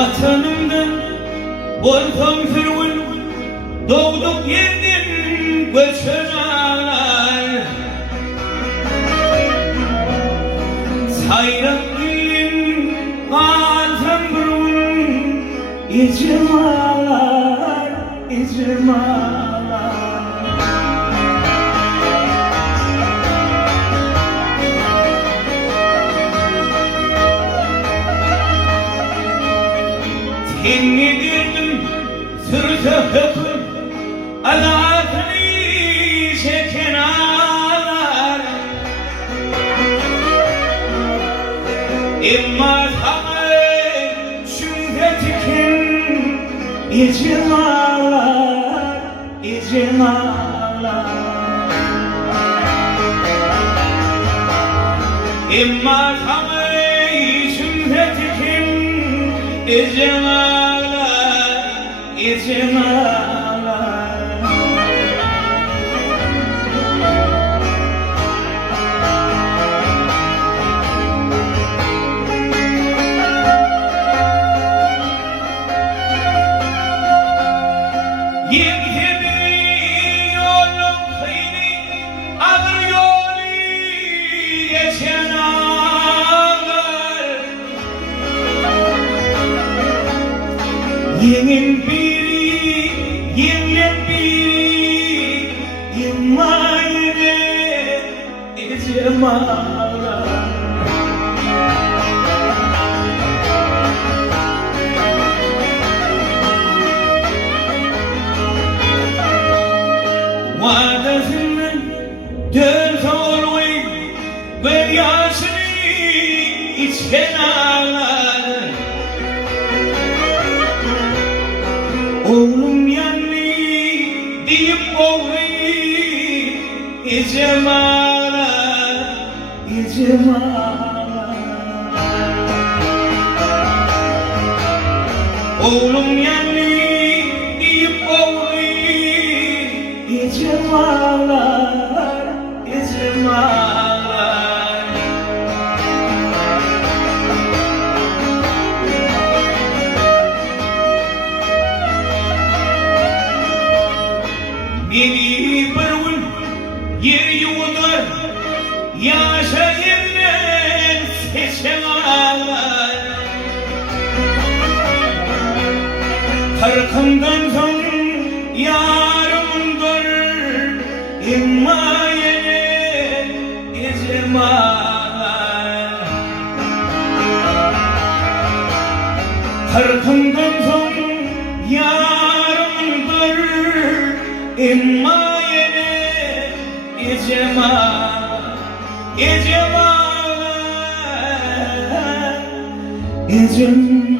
Vatanımdan bolsam sürgün, doğduk yerden göçeler. Sayrak dilim alsam burun, icmalar, icmalar. Seni dirdim sürse hüküm, alatını çeken ağlar. İmma tamay şüphetikin icmalar, icmalar. İmma tamay şüphetikin icmalar, icmalar. Yegemi yolum kıyni, ağır yolu geçen ağlar. Yemin biri, yemin biri, yemayene icmalar. Vadesinden dön solvay, ver yaşını içken ağlar. Oğlum yanlı deyip oğlayı, icmalar, icmalar. Oğlum yanlı deyip oğlayı, icmalar, icmalar. Beni bir gün yer yudar, yaşayırlar seçen ağlar. Kırkımdan son yarımdır, immayene icmalar. Kırkımdan son yarımdır, immayene icmalar, icmalar, icmalar.